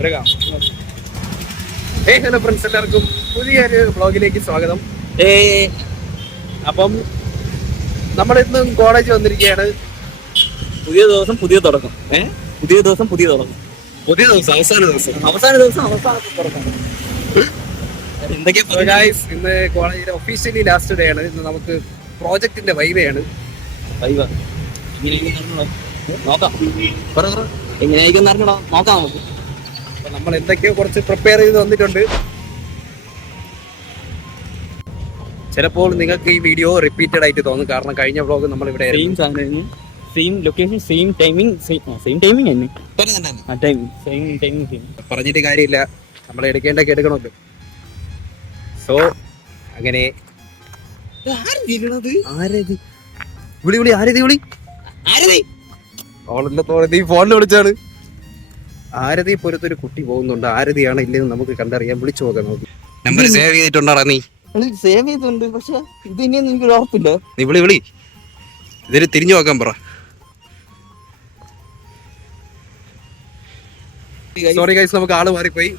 Hello friends, എല്ലാവർക്കും പുതിയൊരു വ്ളോഗിലേക്ക് സ്വാഗതം. അപ്പം നമ്മളിന്ന് കോളേജ് വന്നിരിക്കുകയാണ്. പുതിയ ദിവസം പുതിയ തുടക്കം. പുതിയ ദിവസം പുതിയ തുടക്കം. പുതിയ ദിവസം അവസാന ദിവസം തുടക്കം. ഗായ്സ്, ഇന്ന് കോളേജിലെ ഒഫീഷ്യലി ലാസ്റ്റ് ഡേ ആണ്. ഇന്ന് നമുക്ക് പ്രോജക്റ്റിന്റെ വൈവയാണ്. നോക്കാം എങ്ങനെയായിരിക്കും നോക്കാം നമുക്ക്. അപ്പൊ നമ്മൾ എന്തൊക്കെയോ കുറച്ച് പ്രിപ്പയർ ചെയ്ത് വന്നിട്ടുണ്ട്. ചിലപ്പോൾ നിങ്ങൾക്ക് ഈ വീഡിയോ റിപ്പീറ്റഡ് ആയിട്ട് തോന്നും, കാരണം കഴിഞ്ഞ വ്ളോഗ് നമ്മൾ ഇവിടെ സെയിം ലൊക്കേഷൻ സെയിം ടൈമിംഗ് തന്നെ പറഞ്ഞിട്ട് കാര്യമില്ല, നമ്മൾ എടുക്കേണ്ടൊക്കെ എടുക്കണമല്ലോ. സോ അങ്ങനെ ഫോണിൽ വിളിച്ചാണ്. ആരതി പുറത്തൊരു കുട്ടി പോകുന്നുണ്ട്. ആരതിയാണ് ഇല്ലെന്ന് നമുക്ക് കണ്ടറിയാൻ. വിളിച്ചു നോക്കാം നമുക്ക്. നമ്പർ സേവ് ചെയ്തിട്ടുണ്ടാ? നീ സേവ് ചെയ്തിട്ടുണ്ട്, പക്ഷെ ഇത് ഇനിയൊന്നും എനിക്ക് ഉറപ്പില്ല. നീ വിളി ഇതിന് തിരിഞ്ഞു നോക്കാൻ പറ. സോറി ഗൈസ്, നമുക്ക് ആള് മാറിപ്പോയി.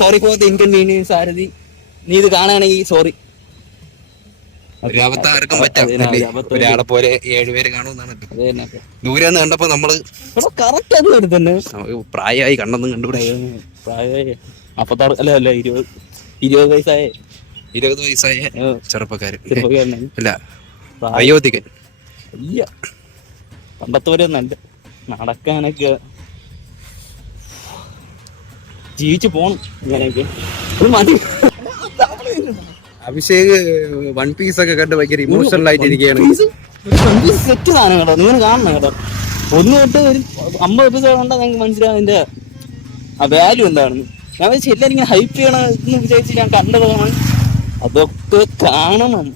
സോറി ഫോർ ദി ഇൻകൺവീനിയൻസ് ആരതി. നീ ഇത് കാണുകയാണെങ്കിൽ സോറി. ആർക്കും പറ്റാം. ഒരാളെ പോലെ 7 പേര് കാണുമെന്നാണ്. ദൂരെന്ന് കണ്ടപ്പോ നമ്മള് തന്നെ പ്രായമായി കണ്ണൊന്നും കണ്ടുപിടി. പ്രായമായി 46 അല്ല 20 വയസ്സായ 20 വയസ്സായ ചെറുപ്പക്കാരൻ അല്ല, അയോധികൻ. ഇല്ല, പണ്ടത്തെ വരെ നല്ല നടക്കാനൊക്കെ ജീവിച്ചു പോണം. ഇങ്ങനെയൊക്കെ മതി. അഭിഷേക് വൺ പീസ് ഒക്കെ കണ്ട് ഭയങ്കര ഇമോഷണൽ ആയിട്ട് ഇരിക്കുകയാണ്. സെറ്റ് സാധനം കേട്ടോ, നിങ്ങൾ കാണണം കേട്ടോ. ഒന്ന് തൊട്ട് ഒരു 50 എപ്പിസോഡ് കണ്ടാൽ നിങ്ങൾക്ക് മനസ്സിലാവും അതിന്റെ ആ വാല്യൂ എന്താണെന്ന്. ഞാൻ വെച്ചാൽ എല്ലാവരും ഇങ്ങനെ ഹൈപ്പ് ചെയ്യണം എന്ന് വിചാരിച്ച് ഞാൻ കണ്ടതാണ്. അതൊക്കെ കാണണം.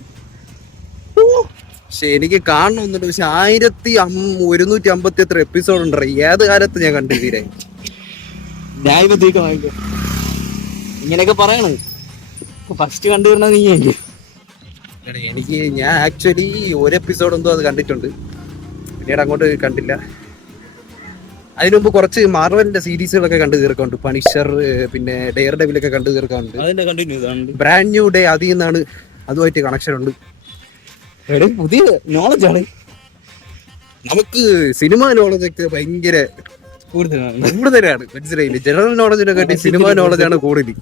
പക്ഷെ എനിക്ക് കാണണമെന്നുണ്ട്. പക്ഷെ 1150 എത്ര എപ്പിസോഡ് ഉണ്ടോ? ഏത് കാലത്ത് ഞാൻ കണ്ടു തീരെ. ഞാൻ ഇങ്ങനെയൊക്കെ പറയണേ. ഫസ്റ്റ് കണ്ടുവരണത് നീ. ഞാൻ ആക്ച്വലി ഒരു എപ്പിസോഡ് എന്തോ അത് കണ്ടിട്ടുണ്ട്, പിന്നീട് അങ്ങോട്ട് കണ്ടില്ല. അതിനു മുമ്പ് കുറച്ച് മാർവലിന്റെ സീരീസുകളൊക്കെ കണ്ടു തീർക്കുന്നുണ്ട്. പണിഷർ, പിന്നെ ഡെയർ ഡെവിലൊക്കെ കണ്ടു തീർക്കാറുണ്ട്. ബ്രാൻഡ് ന്യൂ ഡേ അതിൽ നിന്നാണ്, അതുമായിട്ട് കണക്ഷൻ ഉണ്ട്. പുതിയ നോളജാണ് നമുക്ക്. സിനിമ നോളജ് ഒക്കെ ഭയങ്കര കൂടുതലാണ്, മനസ്സിലായില്ലേ? ജനറൽ നോളജിനെ കാട്ടി സിനിമ നോളജാണ് കൂടുതൽ.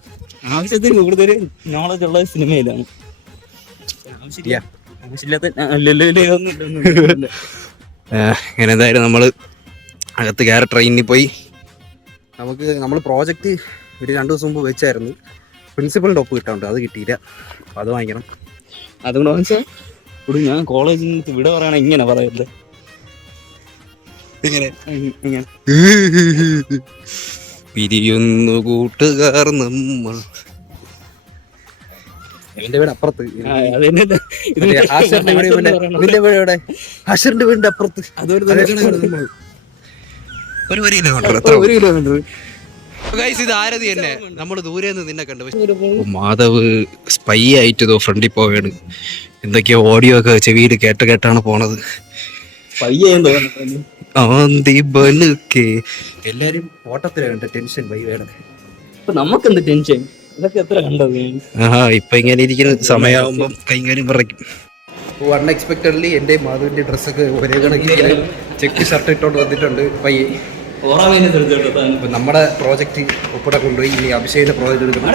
ആവശ്യത്തിന് കൂടുതൽ നോളജ് ഉള്ള സിനിമയിലാണ്. അങ്ങനെ എന്തായാലും നമ്മള് അകത്ത് കയറി ട്രെയിനിൽ പോയി. നമ്മൾ പ്രോജക്റ്റ് ഒരു 2 ദിവസം മുമ്പ് വെച്ചായിരുന്നു. പ്രിൻസിപ്പളിന്റെ ഒപ്പ് കിട്ടാറുണ്ട്, അത് കിട്ടിയില്ല. അപ്പൊ അത് വാങ്ങിക്കണം. അതുകൊണ്ട് വാങ്ങിച്ചാൽ ഞാൻ കോളേജിൽ നിന്ന് ഇവിടെ പറയണ ഇങ്ങനെ പറയല്ലേ. പിരിയുന്നു കൂട്ടുകാർ നമ്മൾ. എന്റെ വീട് അപ്പുറത്ത്, ഹാഷറിന്റെ വീടിന്റെ അപ്പുറത്ത്. ഒരു കിലോമീറ്റർ. ഇത് ആരതി തന്നെ. നമ്മള് ദൂരെ നിന്ന് നിന്നെ കണ്ടു. മാധവ് സ്പൈ ആയിട്ട് ഫ്രണ്ടിൽ പോവാണ്. എന്തൊക്കെയോ ഓഡിയോ ഒക്കെ ചെവിയിൽ കേട്ടാണ് പോണത്. എല്ലാരും ഓട്ടത്തിലാണ്. ടെൻഷൻ വൈവേണം. നമുക്കെന്ത് ടെൻഷൻ? ഇതൊക്കെ എത്ര കണ്ടത്. ഇപ്പൊ ഇങ്ങനെ ഇരിക്കുന്ന സമയമാകുമ്പം കൈകാര്യം പറയും. അൺഎക്സ്പെക്ടഡ്ലി എന്റെ മാധുവിന്റെ ഡ്രസ്സൊക്കെ ഒരേ കണക്കിൽ ചെക്ക് ഷർട്ട് ഇട്ടോണ്ട് വന്നിട്ടുണ്ട് പയ്യെ. നമ്മുടെ പ്രോജക്റ്റ് ഒപ്പിടെ കൊണ്ടുപോയി ഇനി അഭിഷേകിന്റെ പ്രോജക്റ്റ് എടുക്കണം.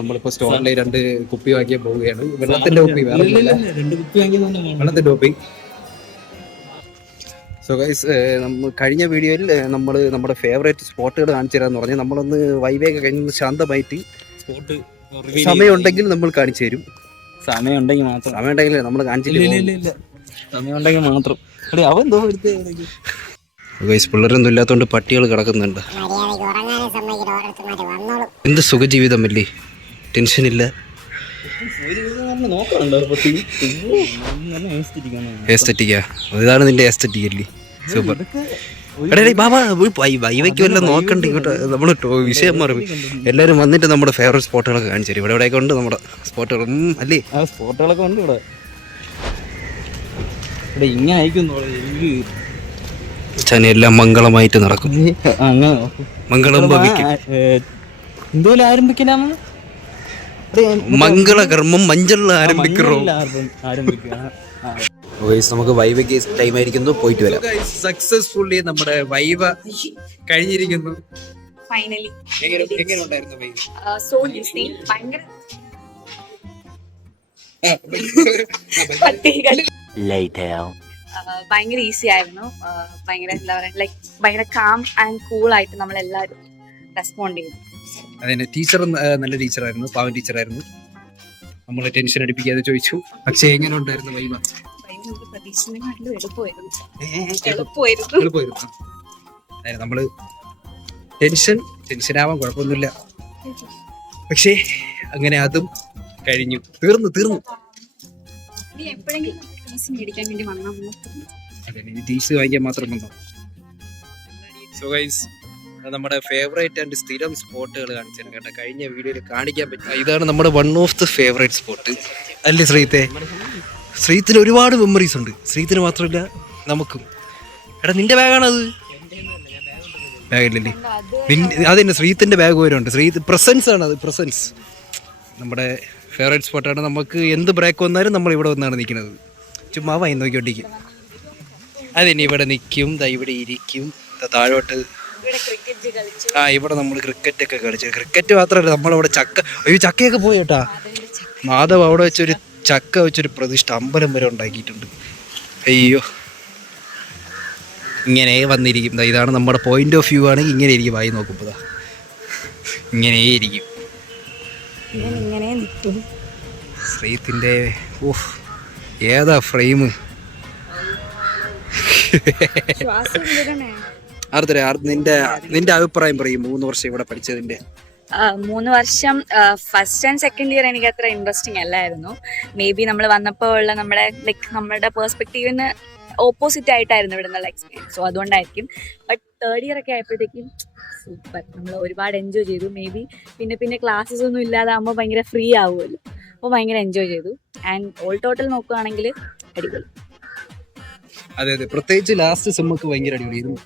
നമ്മളിപ്പോ സ്റ്റോറിലെ 2 കുപ്പി വാങ്ങിയാൽ പോവുകയാണ്. വെള്ളത്തിന്റെ കുപ്പി, വെള്ളത്തിന്റെ കുപ്പി. സോ ഗൈസ്, കഴിഞ്ഞ വീഡിയോയിൽ നമ്മൾ നമ്മുടെ ഫേവറേറ്റ് സ്പോട്ടുകൾ കാണിച്ചു തരാന്ന് പറഞ്ഞ് നമ്മളൊന്ന് വൈവേഗ കഴിഞ്ഞ് ശാന്തമായിട്ട് സമയം ഉണ്ടെങ്കിൽ നമ്മൾ കാണിച്ചു തരും. സമയം ഉണ്ടെങ്കിൽ മാത്രം. സമയം ഉണ്ടെങ്കിൽ നമ്മൾ കാണിച്ചില്ല. സമയം ഉണ്ടെങ്കിൽ മാത്രം. ഗൈസ്, പിള്ളേരൊന്നും ഇല്ലാത്തതുകൊണ്ട് പട്ടികൾ കിടക്കുന്നുണ്ട്. എന്ത് സുഖജീവിതമല്ലേ, ടെൻഷനില്ല. ഇതാണ് നിന്റെ എസ്തറ്റിക് അല്ലേ? സൂപ്പർ. വൈവയ്ക്ക് വല്ലതും നോക്കണ്ട. ഇങ്ങോട്ട് നമ്മൾ വിഷയം മാറി. എല്ലാവരും വന്നിട്ട് നമ്മുടെ ഫേവറേറ്റ് സ്പോട്ടുകളൊക്കെ കാണിച്ചു തരും. ഇവിടെയൊക്കെ ഉണ്ട് നമ്മുടെ സ്പോട്ടുകൾ അല്ലേ? സ്പോട്ടുകളൊക്കെ ഉണ്ട് ഇവിടെ. ഇങ്ങനെ ആയിരിക്കും. എല്ലാം മംഗളമായിട്ട് നടക്കും. മംഗളം ഭവിക്കും. എന്തോലും ആരംഭിക്കലാമോ? മംഗളകർമ്മം മഞ്ചളിൽ ആരംഭിക്കറോ. നമുക്ക് വൈവയ്ക്ക് ടൈം ആയിരിക്കുന്നു, പോയിട്ട് വരാം. സക്സസ്ഫുള്ളി നമ്മുടെ വൈവ കഴിഞ്ഞിരിക്കുന്നു. ഫൈനലി എങ്ങനെ ഉണ്ടായിരുന്നു വൈവ? സോ ഈസി, ഭയങ്കര ഭയങ്കര ഈസി ആയിരുന്നു. ഭയങ്കര എന്താ പറയാ, ലൈക്ക് ഭയങ്കര കാം ആൻഡ് കൂൾ ആയിട്ട് നമ്മളെല്ലാരും റെസ്പോണ്ട് ചെയ്തു. അതെ, ടീച്ചർ നല്ല ടീച്ചറായിരുന്നു, പാവൻ ടീച്ചറായിരുന്നു. നമ്മളെ ടെൻഷൻ അടിപ്പിക്കാതെ ചോദിച്ചു. പക്ഷേ എങ്ങനെ ഉണ്ടായിരുന്നു വൈവ? പ്രതീക്ഷിച്ചതിനെക്കാട്ടിലും എളുപ്പമായിരുന്നു. നമ്മള് ടെൻഷനാവാൻ കുഴപ്പമൊന്നുമില്ല. പക്ഷേ അങ്ങനെ അതും കഴിഞ്ഞു, തീർന്നു. നീ എപ്പോഴെങ്കിലും മേടിക്കാൻ വേണ്ടി വന്നാ ടീസ് വാങ്ങിക്കാൻ മാത്രം വന്നോ? സോ ഗൈസ്, നമ്മുടെ ഫേവറേറ്റ് ആൻഡ് സ്ഥിരം സ്പോട്ടുകൾ കാണിച്ചാണ് കേട്ടോ. കഴിഞ്ഞ വീഡിയോയിൽ കാണിക്കാൻ പറ്റും. ഇതാണ് നമ്മുടെ one of the favourite spot അല്ലേ ശ്രീത്തെ? ശ്രീത്തിന് ഒരുപാട് മെമ്മറീസ് ഉണ്ട്. ശ്രീത്തിന് മാത്രമല്ല നമുക്കും. എടാ നിന്റെ ബാഗാണത്? ബാഗില്ലല്ലേ? അതെന്നെ ശ്രീത്തിന്റെ ബാഗ് വരെ ഉണ്ട്. പ്രസൻസ് ആണ് അത്, പ്രസൻസ്. നമ്മുടെ ഫേവറേറ്റ് സ്പോട്ടാണ്. നമുക്ക് എന്ത് ബ്രേക്ക് വന്നാലും നമ്മൾ ഇവിടെ വന്നാണ് നിൽക്കുന്നത്. ചുമ്മാ വായി നോക്കിക്കൊണ്ടിരിക്കും. അതിനി ഇവിടെ നിൽക്കും, ഇവിടെ ഇരിക്കും, താഴോട്ട്. ഇവിടെ നമ്മൾ ക്രിക്കറ്റ് ഒക്കെ കളിച്ചു. ക്രിക്കറ്റ് മാത്രമല്ല, നമ്മളവിടെ ചക്കയൊക്കെ പോയി കേട്ടാ. മാധവ് അവിടെ വെച്ചൊരു ചക്ക വെച്ചൊരു പ്രതിഷ്ഠ അമ്പലം വരെ ഉണ്ടാക്കിയിട്ടുണ്ട്. അയ്യോ, ഇങ്ങനെ വന്നിരിക്കും. ഇതാണ് നമ്മുടെ പോയിന്റ് ഓഫ് വ്യൂ. ആണെങ്കിൽ ഇങ്ങനെ ഇരിക്കും. വായി നോക്കുമ്പോൾ ഇങ്ങനെ ഇരിക്കും. ശ്രീത്തിന്റെ ഏതാ ഫ്രെയിം? നിന്റെ അഭിപ്രായം പറയും. 3 വർഷം ഇവിടെ പഠിച്ചതിന്റെ. 3 വർഷം ഫസ്റ്റ് ആൻഡ് സെക്കൻഡ് ഇയർ എനിക്ക് അത്ര ഇൻട്രസ്റ്റിംഗ് അല്ലായിരുന്നു. മേ ബി നമ്മൾ വന്നപ്പോൾ ഉള്ള നമ്മുടെ പേഴ്സ്പെക്റ്റീവിന് ഓപ്പോസിറ്റ് ആയിട്ടായിരുന്നു ഇവിടെ നിന്നുള്ള എക്സ്പീരിയൻസ്. സോ അതുകൊണ്ടായിരിക്കും. ബട്ട് തേർഡ് ഇയർ ഒക്കെ ആയപ്പോഴത്തേക്കും സൂപ്പർ, നമ്മൾ ഒരുപാട് എൻജോയ് ചെയ്തു. മേ ബി പിന്നെ ക്ലാസ്സസ് ഒന്നും ഇല്ലാതാകുമ്പോൾ ഭയങ്കര ഫ്രീ ആവുമല്ലോ. അപ്പോൾ ഭയങ്കര എൻജോയ് ചെയ്തു. ആൻഡ് ഓൾ ടോട്ടൽ നോക്കുകയാണെങ്കിൽ അടിപൊളി. അതെ, പ്രത്യേകിച്ച് ലാസ്റ്റ് സെമ്മൊക്കെ ഭയങ്കര അടിപൊളിയായിരുന്നു.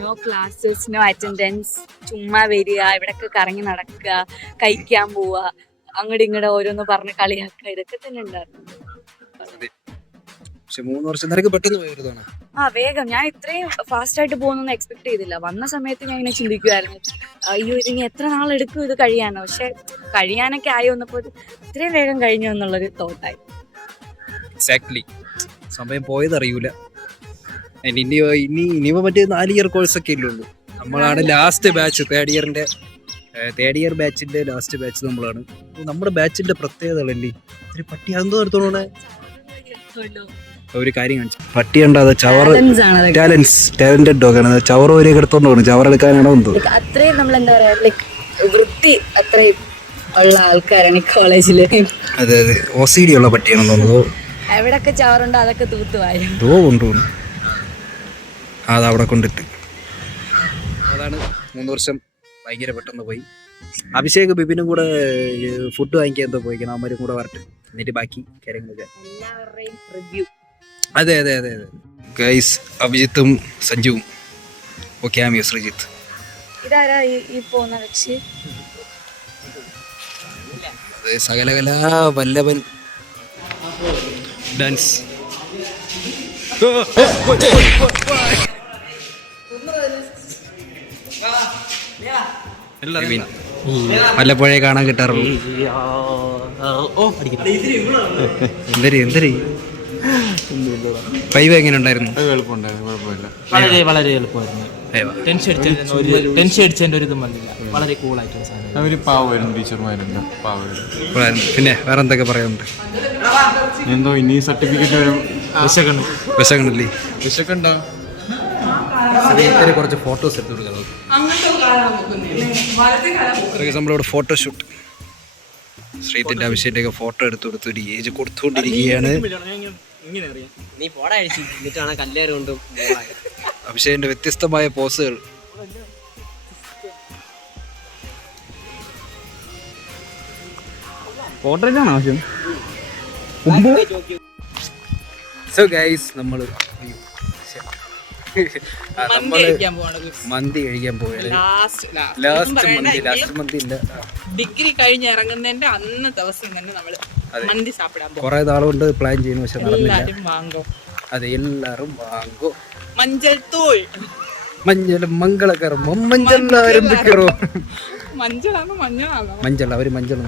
നോ ക്ലാസ്സസ്, നോ അറ്റൻഡൻസ്, ചുമ്മാ വരിക, ഇവിടെയൊക്കെ കറങ്ങി നടക്കുക, കഴിക്കാൻ പോവുക, അങ്ങോട്ട് ഇങ്ങോട്ട് ഓരോന്ന് പറഞ്ഞ് കളിയാക്കുക, ഇതൊക്കെ തന്നെ ഉണ്ടായിരുന്നു. പക്ഷെ 3 വർഷം നിനക്ക് പെട്ടെന്ന് പോയിരുന്നോ? വേഗം. ഞാൻ ഇത്രയും ഫാസ്റ്റ് ആയിട്ട് പോകുന്നൊന്നും എക്സ്പെക്ട് ചെയ്തില്ല. വന്ന സമയത്ത് ഞാൻ ഇങ്ങനെ ചിന്തിക്കുമായിരുന്നു, അയ്യോ ഇതിനി എത്ര നാളെടുക്കും ഇത് കഴിയാനോ. പക്ഷെ കഴിയാനൊക്കെ ആയി വന്നപ്പോൾ ഇത്രയും വേഗം കഴിഞ്ഞു എന്നുള്ളൊരു തോട്ടായി. എക്സാക്ട്ലി, സമയം പോയത് അറിയൂല. ഇനിയിപ്പോ മറ്റേ 4 ഇയർ കോഴ്സൊക്കെ ഇല്ലേ ഉള്ളൂ. നമ്മളാണ് ലാസ്റ്റ് ബാച്ച്, തേർഡ് ഇയർ ബാച്ചിന്റെ ലാസ്റ്റ് ബാച്ച് നമ്മളാണ്. നമ്മുടെ ബാച്ചിന്റെ പ്രത്യേകതകളല്ലേ ഒരു പട്ടി അതെന്തോ എടുത്തോണേ. ഒരു കാര്യം കാണിച്ചു, പട്ടി ഉണ്ടാതെ ചവറ് ടാലന്റഡ് ഡോഗാണ്. ചവറ് വരെ എടുത്തോണ്ട് പോകണം. ചവറെടുക്കാനാണോ എന്തോ അത്രയും നമ്മൾ എന്താ പറയാ, വൃത്തി അത്രയും ഉള്ള ആൾക്കാരാണ് ഈ കോളേജില്. അതെ, OCD ഉള്ള പട്ടിയാണെന്ന് തോന്നുന്നു. എവിടൊക്കെ ചവറുണ്ടോ അതൊക്കെ തൂത്തുവായും കൊണ്ടുപോകും. അതവിടെ കൊണ്ടിട്ട്. അതാണ് 3 വർഷം ഭയങ്കര പെട്ടെന്ന് പോയി. അഭിഷേക് ബിബിനും കൂടെ ഫുഡ് വാങ്ങിക്കാൻ എന്തോ പോയിക്കണം. അവന്മാരും കൂടെ വരട്ടെ, എന്നിട്ട് ബാക്കി കാര്യങ്ങളൊക്കെ. അതെ ഗൈസ്, അഭിജിത്തും സഞ്ജുവും ക്യാമിയോ. ശ്രീജിത്ത് ഇതാരാ ഈ പോകുന്ന കക്ഷി? അതെ, സകലകലാ വല്ലഭൻ ഡാൻസ്. വല്ലപ്പോഴേ കാണാൻ കിട്ടാറുള്ളൂ. എന്തരി ഫൈവ് എങ്ങനെ ഉണ്ടായിരുന്നു? വളരെ എളുപ്പമായിരുന്നു. ടെൻഷൻ അടിച്ചതിന്റെ ഒരു ഇതും വന്നില്ല. വളരെ കൂളായിട്ട് ടീച്ചർമാരുണ്ട്. പിന്നെ വേറെ എന്തൊക്കെ പറയാനുണ്ട്? എന്തോ ഇനി സർട്ടിഫിക്കറ്റ് വരും. വിശക്കണില്ലേ? വിശക്കണ്ടോ? കുറച്ച് ഫോട്ടോസ് എടുത്തു കൊടുക്കണം. നമ്മളിവിടെ ഫോട്ടോഷൂട്ട്, ശ്രീത്തിന്റെ അഭിഷേകിന്റെ ഒക്കെ ഫോട്ടോ എടുത്തു കൊടുത്ത് ഒരു ഏജ് കൊടുത്തുകൊണ്ടിരിക്കുകയാണ്. അഭിഷേകിന്റെ വ്യത്യസ്തമായ പോസുകൾ. സോ ഗൈസ്, നമ്മൾ നമ്മള് മന്തി കഴിക്കാൻ പോയത് ലാസ്റ്റ് മന്തി ഇല്ല. ഡിഗ്രി കഴിഞ്ഞ് ഇറങ്ങുന്നതിന്റെ അന്ന് ദിവസം തന്നെ നമ്മള് മന്തി സാപ്പിടാൻ പോകും. കുറെ നാളുകൊണ്ട് പ്ലാൻ ചെയ്യുന്നു, പക്ഷെ നടന്നില്ല. എല്ലാരും വാങ്ങോ, അതെ, എല്ലാരും വാങ്ങോ. മഞ്ചൾ തൂൾ മഞ്ഞൾ മംഗളകർമ്മ മഞ്ഞൾ ആരംഭിക്കറോ. മഞ്ചളാണോ മഞ്ഞളാണോ? മഞ്ഞൾ, അവര് മഞ്ഞൾ.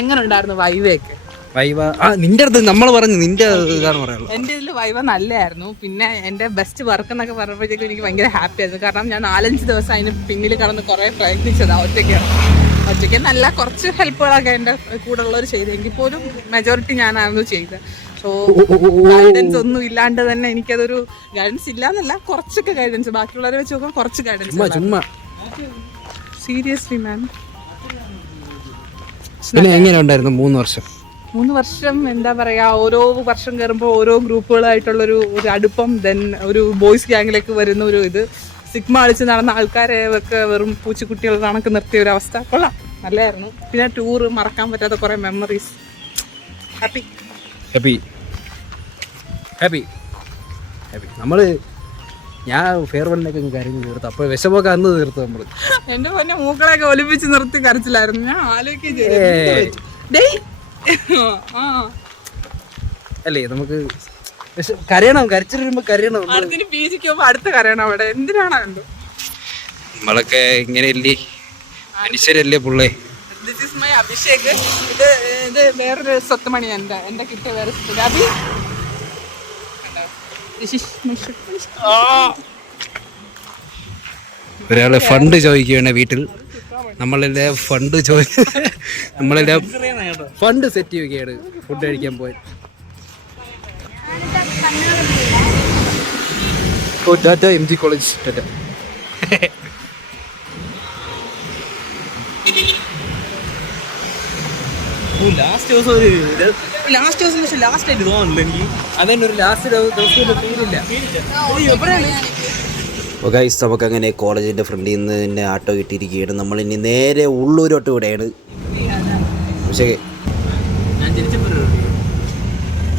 എങ്ങനെ ഉണ്ടായിരുന്നു വൈവയൊക്കെ? വൈവ നിന്റെ അടുത്ത് നമ്മൾ പറഞ്ഞു, നിന്റെ ഇതാണ് പറയാനുള്ളത്. എൻ്റെ ഇതിൽ വൈവ നല്ലതായിരുന്നു. പിന്നെ എൻ്റെ ബെസ്റ്റ് വർക്ക് എന്നൊക്കെ പറഞ്ഞപ്പോഴത്തേക്കും എനിക്ക് ഭയങ്കര ഹാപ്പി ആയിരുന്നു. കാരണം ഞാൻ 4-5 ദിവസം അതിന് പിന്നിൽ കടന്ന് കുറേ പ്രയത്നിച്ചതാണ് ഒറ്റയ്ക്ക് നല്ല കുറച്ച് ഹെൽപ്പുകളൊക്കെ എൻ്റെ കൂടെ ഉള്ളവർ ചെയ്തെങ്കിൽ പോലും മെജോറിറ്റി ഞാനായിരുന്നു ചെയ്തത്. സോ ഗൈഡൻസ് ഒന്നും ഇല്ലാണ്ട് തന്നെ എനിക്കതൊരു ഗൈഡൻസ് ഇല്ലാന്നല്ല, കുറച്ചൊക്കെ ഗൈഡൻസ് ബാക്കിയുള്ളവരെ വെച്ച് നോക്കുമ്പോൾ കുറച്ച് ഗൈഡൻസ്. സീരിയസ്ലി മാം. പിന്നെ എങ്ങനെ ഉണ്ടായിരുന്നു 3 വർഷം? 3 വർഷം എന്താ പറയാ, ഓരോ വർഷം കയറുമ്പോൾ ഓരോ ഗ്രൂപ്പുകളായിട്ടുള്ളൊരു അടുപ്പം, ദെൻ ഒരു ബോയ്സ് ഗ്യാങ്ങിലേക്ക് വരുന്ന ഒരു ഇത്, സിഗ്മ കളിച്ച് നടന്ന ആൾക്കാരെ ഒക്കെ വെറും പൂച്ചക്കുട്ടികൾ കണക്ക് നിർത്തിയ ഒരു അവസ്ഥ. കൊള്ളാം, നല്ലതായിരുന്നു. പിന്നെ ടൂറ്, മറക്കാൻ പറ്റാത്ത കുറെ memories. Happy happy happy happy. നമ്മള് ഞാൻ ഫെയർവെല്ലിനൊക്കെ കാര്യങ്ങൾ തീർത്തു. അപ്പൊ വിഷമൊക്കെ അന്ന് തീർത്തു നമ്മള്. എന്റെ പൊന്നെ മൂക്കളെയൊക്കെ ഒലിപ്പിച്ച് നിർത്തി കരച്ചിലായിരുന്നു. ഞാൻ ആലോചിക്കുകയും അല്ലേ, നമുക്ക് കരയണം, കരച്ചിൽ വരുമ്പോ കരയണം. അടുത്തിന് പീജിക്ക് പോകുമ്പോ അടുത്ത കരയണം. അവിടെ എന്തിനാണ് എന്തോ നമ്മളൊക്കെ ഇങ്ങനെയല്ലേ, മനുഷ്യരല്ലേ പുള്ളേ. This is my Abhishek. ഇത് വേറൊരു സ്വത്തുമണി. എന്റെ കിട്ടിയ വേറെ അഭി. ഒരാള് ഫണ്ട് ചോദിക്കുകയാണ് വീട്ടിൽ. നമ്മളെല്ലാം ഫണ്ട് സെറ്റ് ചെയ്യുകയാണ് ഫുഡ് കഴിക്കാൻ പോയി. Tata MG college Tata. Last ആയിട്ട് തോന്നുന്നില്ല എനിക്ക്. അതന്നെ ഒരു ലാസ്റ്റ് ദിവസം തീരില്ല. ഗൈസ്, നമുക്കങ്ങനെ കോളേജിൻ്റെ ഫ്രണ്ടിൽ നിന്ന് തന്നെ ആട്ടോ കിട്ടിയിരിക്കുകയാണ്. നമ്മളിനി നേരെ ഉള്ളൂരോട്ട് വിടെയാണ്. പക്ഷേ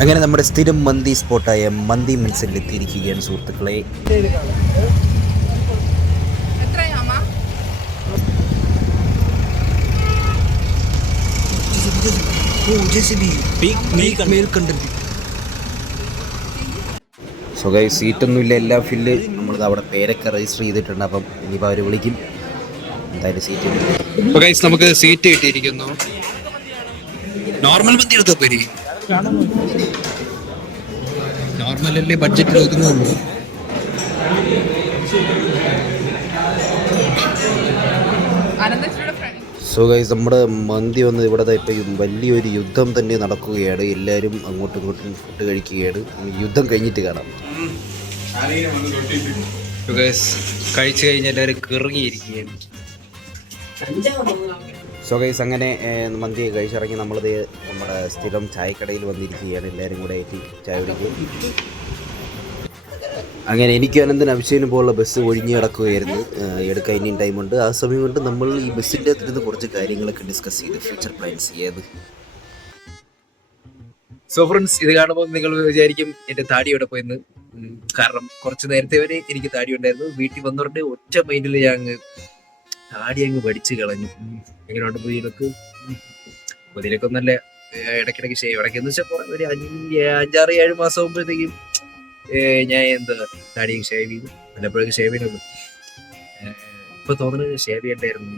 അങ്ങനെ നമ്മുടെ സ്ഥിരം മന്തി സ്പോട്ടായ മന്തി മിൽസിൽ എത്തിയിരിക്കുകയാണ് സുഹൃത്തുക്കളെ. സോ ഗൈസ്, സീറ്റൊന്നുമില്ല, എല്ലാം ഫില്ല്. നമ്മളിത് അവിടെ പേരൊക്കെ രജിസ്റ്റർ ചെയ്തിട്ടുണ്ട്. അപ്പം ഇനിയിപ്പോൾ അവർ വിളിക്കും, എന്തായാലും സീറ്റ്. അപ്പോൾ ഗൈസ്, നമുക്ക് സീറ്റ് കിട്ടിയിരിക്കുന്നു. നോർമൽ മന്തി എടുത്തോ പേര്, നോർമലല്ലേ, ബഡ്ജറ്റിൽ ഒതുങ്ങുള്ളൂ. സോ ഗൈസ്, നമ്മുടെ മന്തി വന്ന് ഇവിടെ ഇപ്പം വലിയൊരു യുദ്ധം തന്നെ നടക്കുകയാണ്. എല്ലാവരും അങ്ങോട്ടും ഇങ്ങോട്ടും ഫുഡ് കഴിക്കുകയാണ്. യുദ്ധം കഴിഞ്ഞിട്ട് കാണാം. കഴിച്ചു കഴിഞ്ഞാൽ എല്ലാവരും കിറങ്ങിയിരിക്കുകയാണ്. സോ ഗൈസ്, അങ്ങനെ മന്തി കഴിച്ചിറങ്ങി നമ്മളിത് നമ്മുടെ സ്ഥിരം ചായക്കടയിൽ വന്നിരിക്കുകയാണ്. എല്ലാവരും കൂടെ ആയിട്ട് ചായ കുടിക്കും. അങ്ങനെ എനിക്ക് അനന്തൻ അഭിഷേകിന് പോലുള്ള ബസ് ഒഴിഞ്ഞു കിടക്കുകയായിരുന്നു. എടുക്കാൻ ഇനിയും ടൈമുണ്ട്. ആ സമയം കൊണ്ട് നമ്മൾ ഈ ബസ്സിൻ്റെ അകത്തിരുന്ന് കുറച്ച് കാര്യങ്ങളൊക്കെ ഡിസ്കസ് ചെയ്ത് ഫ്യൂച്ചർ പ്ലാൻസ് ചെയ്ത്. സോ ഫ്രണ്ട്സ്, ഇത് കാണുമ്പോൾ നിങ്ങൾ വിചാരിക്കും എൻ്റെ താടി എവിടെ പോയെന്ന്. കാരണം കുറച്ച് നേരത്തെ വരെ എനിക്ക് താടി ഉണ്ടായിരുന്നു. വീട്ടിൽ വന്നവരുടെ ഒറ്റ മൈൻഡിൽ ഞാൻ താടി അങ്ങ് പഠിച്ചു കളഞ്ഞു. എങ്ങനെയുണ്ട് പുതിയതൊക്കെ? പുതിയൊക്കെ നല്ല ഇടയ്ക്കിടയ്ക്ക് ഷേവ്, ഇടയ്ക്കെന്ന് വെച്ചാൽ ഒരു 5-6-7 മാസം ആകുമ്പോഴത്തേക്കും ഞാൻ എന്താ താടി ഷേവ് ചെയ്തു. വല്ലപ്പോഴൊക്കെ ഷേവ് ചെയ്യണമല്ലോ. ഇപ്പൊ തോന്നുന്നത് ഷേവ് ചെയ്യണ്ടായിരുന്നു.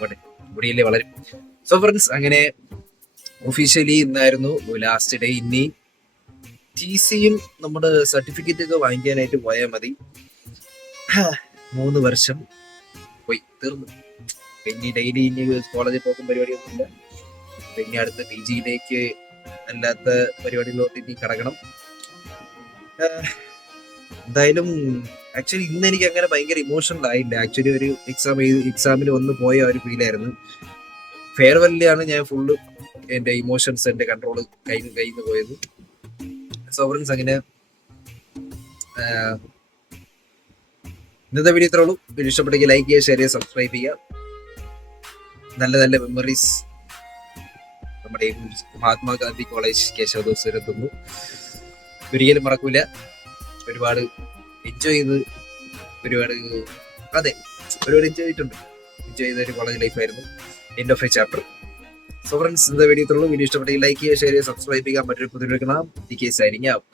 പോട്ടെ, മുടിയല്ലേ വളരെ. സോ ഫ്രണ്ട്സ്, അങ്ങനെ ഒഫീഷ്യലി ഇന്നായിരുന്നു ലാസ്റ്റ് ഡേ. ഇനി TCയും നമ്മുടെ സർട്ടിഫിക്കറ്റ് ഒക്കെ വാങ്ങിക്കാനായിട്ട് പോയാൽ മതി. 3 വർഷം പോയി തീർന്നു. ഇനി ഡെയിലി ഇനി കോളേജിൽ പോകുന്ന പരിപാടിയൊന്നുമില്ല. പിന്നെ അടുത്ത PGയിലേക്ക് അല്ലാത്ത പരിപാടികളോട്ട് ഇനി കടക്കണം. എന്തായാലും ആക്ച്വലി ഇന്ന് എനിക്ക് അങ്ങനെ ഭയങ്കര ഇമോഷണൽ ആയില്ല. ആക്ച്വലി ഒരു എക്സാമിന് വന്ന് പോയ ഒരു ഫീലായിരുന്നു. ഫെയർവെല്ലിലാണ് ഞാൻ ഫുള്ള് എൻ്റെ ഇമോഷൻസ്, എൻ്റെ കൺട്രോൾ കയ്യിൽ നിന്ന് പോയത്. സോ ഫ്രണ്ട്സ്, അങ്ങനെ ഇന്നത്തെ വീഡിയോ ഇത്രയുള്ളൂ. വീഡിയോ ഇഷ്ടപ്പെട്ടെങ്കിൽ ലൈക്ക് ചെയ്യുക, ഷെയർ ചെയ്യുക, സബ്സ്ക്രൈബ് ചെയ്യുക. നല്ല നല്ല മെമ്മറീസ് നമ്മുടെ മഹാത്മാഗാന്ധി കോളേജ് കേശവദോസ് എത്തുന്നു. ഒരിക്കലും മറക്കൂല. ഒരുപാട് എൻജോയ് ചെയ്ത് ഒരുപാട് എൻജോയ് ചെയ്തിട്ടുണ്ട്. എൻജോയ് ചെയ്ത ഒരു കോളേജ് ലൈഫായിരുന്നു. End of a chapter. So friends, ഇന്നത്തെ വീഡിയോ വീഡിയോ ഇഷ്ടപ്പെട്ടെങ്കിൽ ലൈക്ക് ചെയ്യുക, ഷെയർ ചെയ്യുക, സബ്സ്ക്രൈബ് ചെയ്യുക. മറ്റൊരു പുതിയ കാണാം. Signing out.